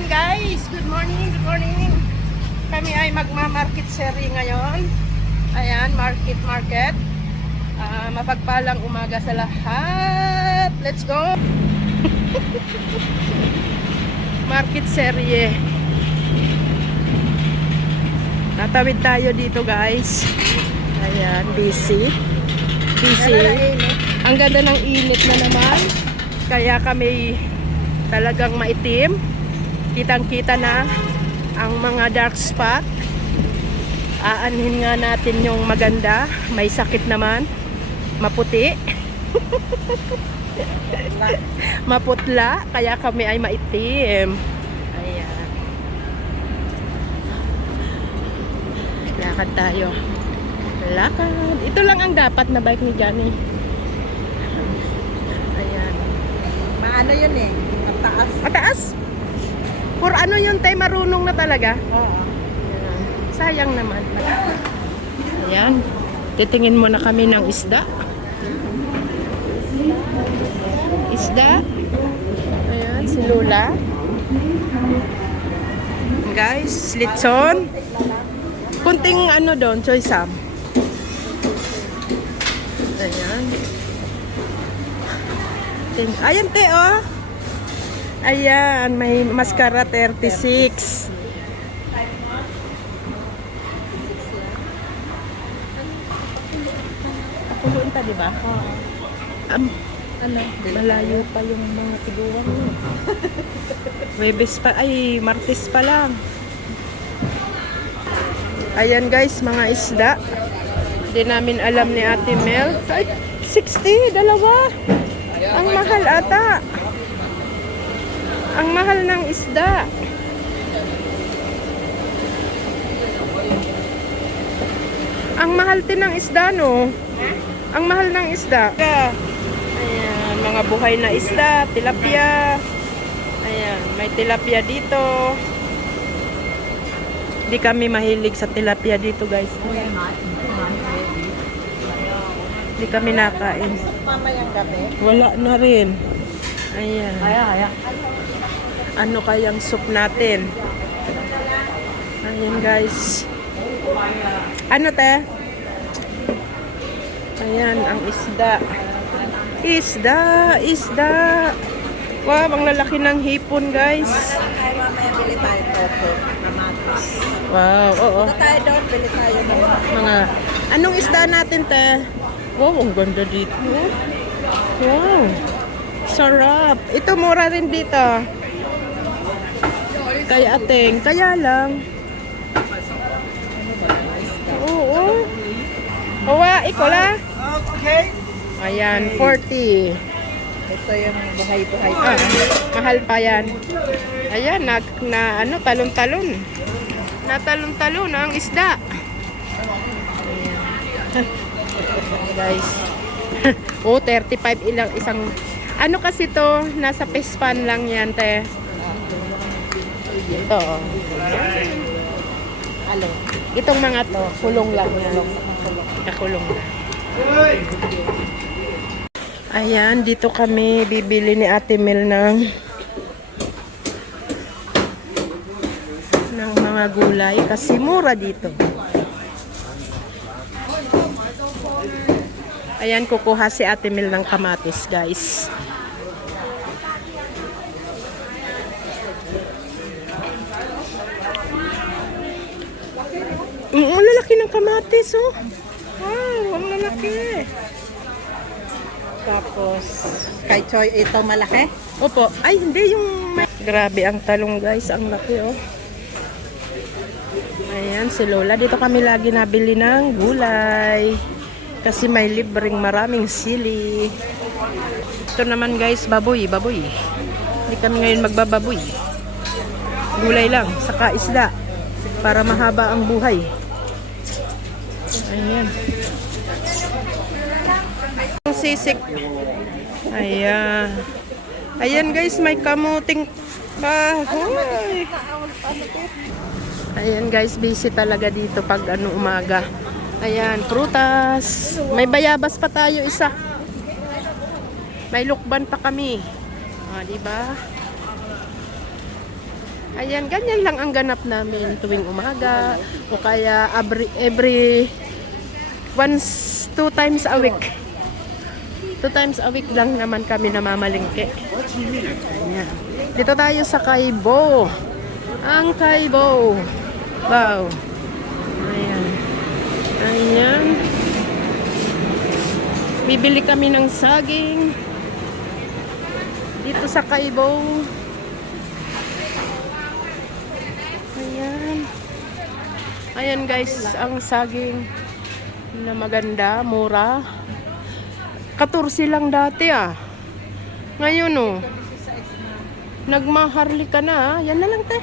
Ayan guys, good morning, good morning. Kami ay magma-market seri ngayon. Ayan, market. Mapagpalang umaga sa lahat. Let's go! Market serye. Tatawid tayo dito guys. Ayan, busy. Ang ganda ng init na naman. Kaya kami talagang maitim. Kitang-kita na ang mga dark spot. Aanhin nga natin yung maganda. May sakit naman. Maputi. Maputla. Kaya kami ay maitim. Ayan. Lakad tayo. Lakad. Ito lang ang dapat na bike ni Johnny. Ayan. Maano yun eh. Mataas. Mataas? For ano yun tayo marunong na talaga? Oo. Ayan. Sayang naman. Ayan. Titingin muna kami ng isda. Isda. Ayan, si Lola. Guys, litson. Kunting ano doon, choy sam. Ayan. Ayan te, oh. Ayan, may mascara 36. Puluin ta, di ba? Oo. Ano? Malayo pa yung mga tiguan mo. Webes pa, ay, Martes pa lang. Ayan guys, mga isda. Hindi namin alam ni Ate Mel. Ay, 60, dalawa. Ang mahal ata. Ang mahal ng isda. Ang mahal din ng isda, no? Ang mahal ng isda. Ayan, mga buhay na isda, tilapia. Ayan, may tilapia dito. Hindi kami mahilig sa tilapia dito, guys. Hindi kami nakain. Mamayang gabi. Wala na rin. Ayan. Kaya. Ano kayang soup natin? Ayan guys. Ano te? Ayan ang isda. Isda. Wow, ang lalaki ng hipon guys. Kaya mamaya bili tayo toto. Kamatis. Wow, oo. Punta tayo doon, bili tayo ng Mga, anong isda natin te? Wow, ang ganda dito. Wow. Sarap. Ito mura rin dito. Kay ating, kaya lang. Oo. Owa, ikola. Okay. Ayan, 40. Ito yung buhay-buhay. Mahal pa yan. Ayan, ano, talon-talon. Natalon-talon ang isda. Ayan. Guys. Oh, 35 ilang isang. Ano kasi to, nasa pispan lang yan, te. Ito. Alo. Itong mga to, kulong lang yan. Kakulong lang. Ayan, dito kami bibili ni Ate Mel ng mga gulay kasi mura dito. Ayan, kukuha si Ate Mel ng kamatis, guys. Ang lalaki ng kamatis, oh. Wow, ang lalaki. Tapos, kay Choy, ito malaki. Opo. Ay, hindi yung... Grabe ang talong, guys. Ang laki, oh. Ayan, si Lola. Dito kami lagi nabili ng gulay. Kasi may libreng maraming sili. Ito naman, guys, baboy. Hindi kami ngayon magbababoy. Gulay lang, saka isda. Para mahaba ang buhay. Ayan. Ang sisik. Ayan. Ayan guys, may kamuting kahoy. Ayan guys, busy talaga dito pag umaga. Ayan, prutas. May bayabas pa tayo isa. May lukban pa kami. Di ba? Ayan, ganyan lang ang ganap namin tuwing umaga o kaya every once, 2 times a week. 2 times a week lang naman kami namamalingke. Ayan. Dito tayo sa Kaibo. Ang Kaibo. Wow. Ayan. Ayan. Bibili kami ng saging. Dito sa Kaibo. Ayan. Ayan guys, ang saging na maganda, mura. 14 lang dati ah. Ngayon oh. Nagmaharli ka na ah. Yan na lang te.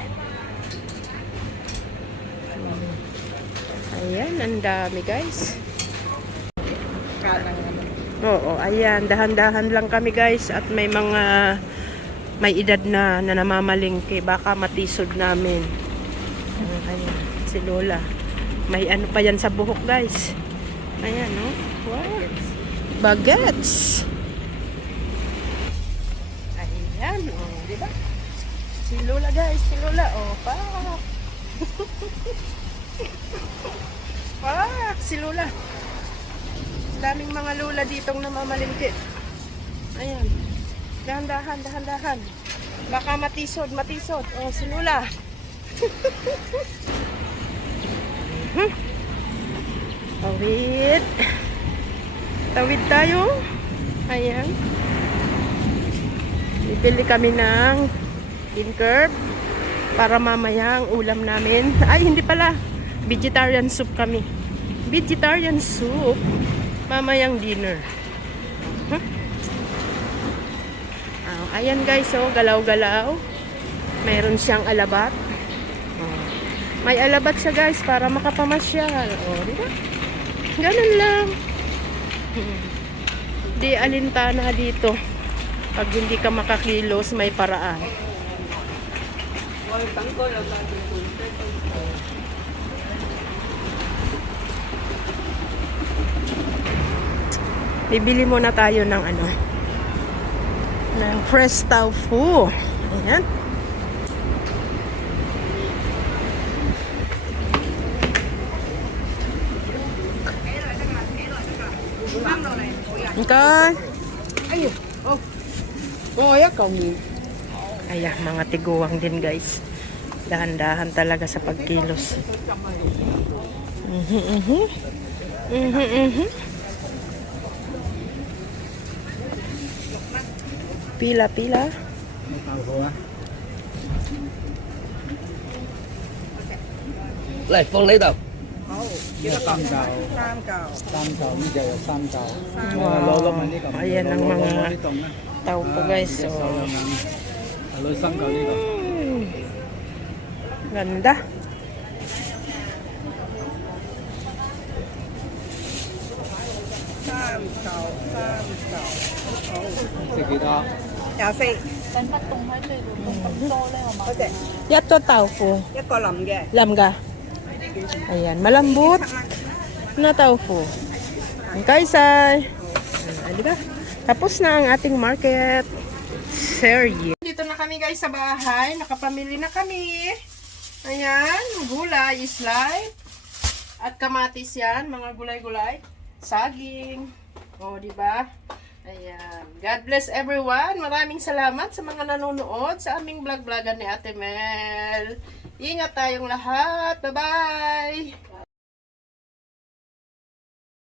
Ayan, ang dami guys. Kanang ano. Oo, ayan, dahan-dahan lang kami guys at may mga may edad na namamalingke, baka matisod namin. Ayan, si Lola. May ano pa yan sa buhok guys. Ayan, no? Wow. Bagets. Ayan, oh, di ba? Si Lola guys, si Lola, oh, pa. Si Lola. Daming mga Lola ditong namamalingke. Ayan. Dahan-dahan, dahan-dahan. Baka matisod, matisod. Oh, si Lola. Tawid. Tawid tayo. Ayan. Bibili kami ng bean curd para mamaya ang ulam namin. Ay, hindi pala. Vegetarian soup kami. Vegetarian soup. Mamayang dinner. Ayan guys, oh, galaw-galaw. Mayroon siyang alabat. May alabat siya guys para makapamasyal. Oh, di ba? Ganun lang. Di alintana dito. Pag hindi ka makakilos, may paraan. Bibili muna tayo ng ano, ng fresh tofu. Ayan. Okay. Ayun. Oh. Oh, ya kami. Ayan, mga tiguang din guys. Dahan-dahan talaga sa pagkilos. Pila-pila. Lại phong lấy đâu? Cam cầu. Tam cầu như vậy là tam cầu. Wow. Ayan ang mga tao po guys. So, Lôi xăm cầu đi đâu? ganda. Cam cầu. Thì cái đó. Dạ xì. 等不凍喺度，凍咁多咧，係嘛？嗰隻 Yato tofu. 一個腍嘅。 Lamga. Ayan, malambot na tofu. Ang kaisay. Di ba? Tapos na ang ating market. Serye. Dito na kami guys sa bahay. Nakapamili na kami. Ayan, gulay is live. At kamatis yan, mga gulay-gulay. Saging. O, di ba? Ayan. God bless everyone. Maraming salamat sa mga nanonood sa aming vlog-vlogan ni Ate Mel. Ingat tayong lahat. Bye-bye!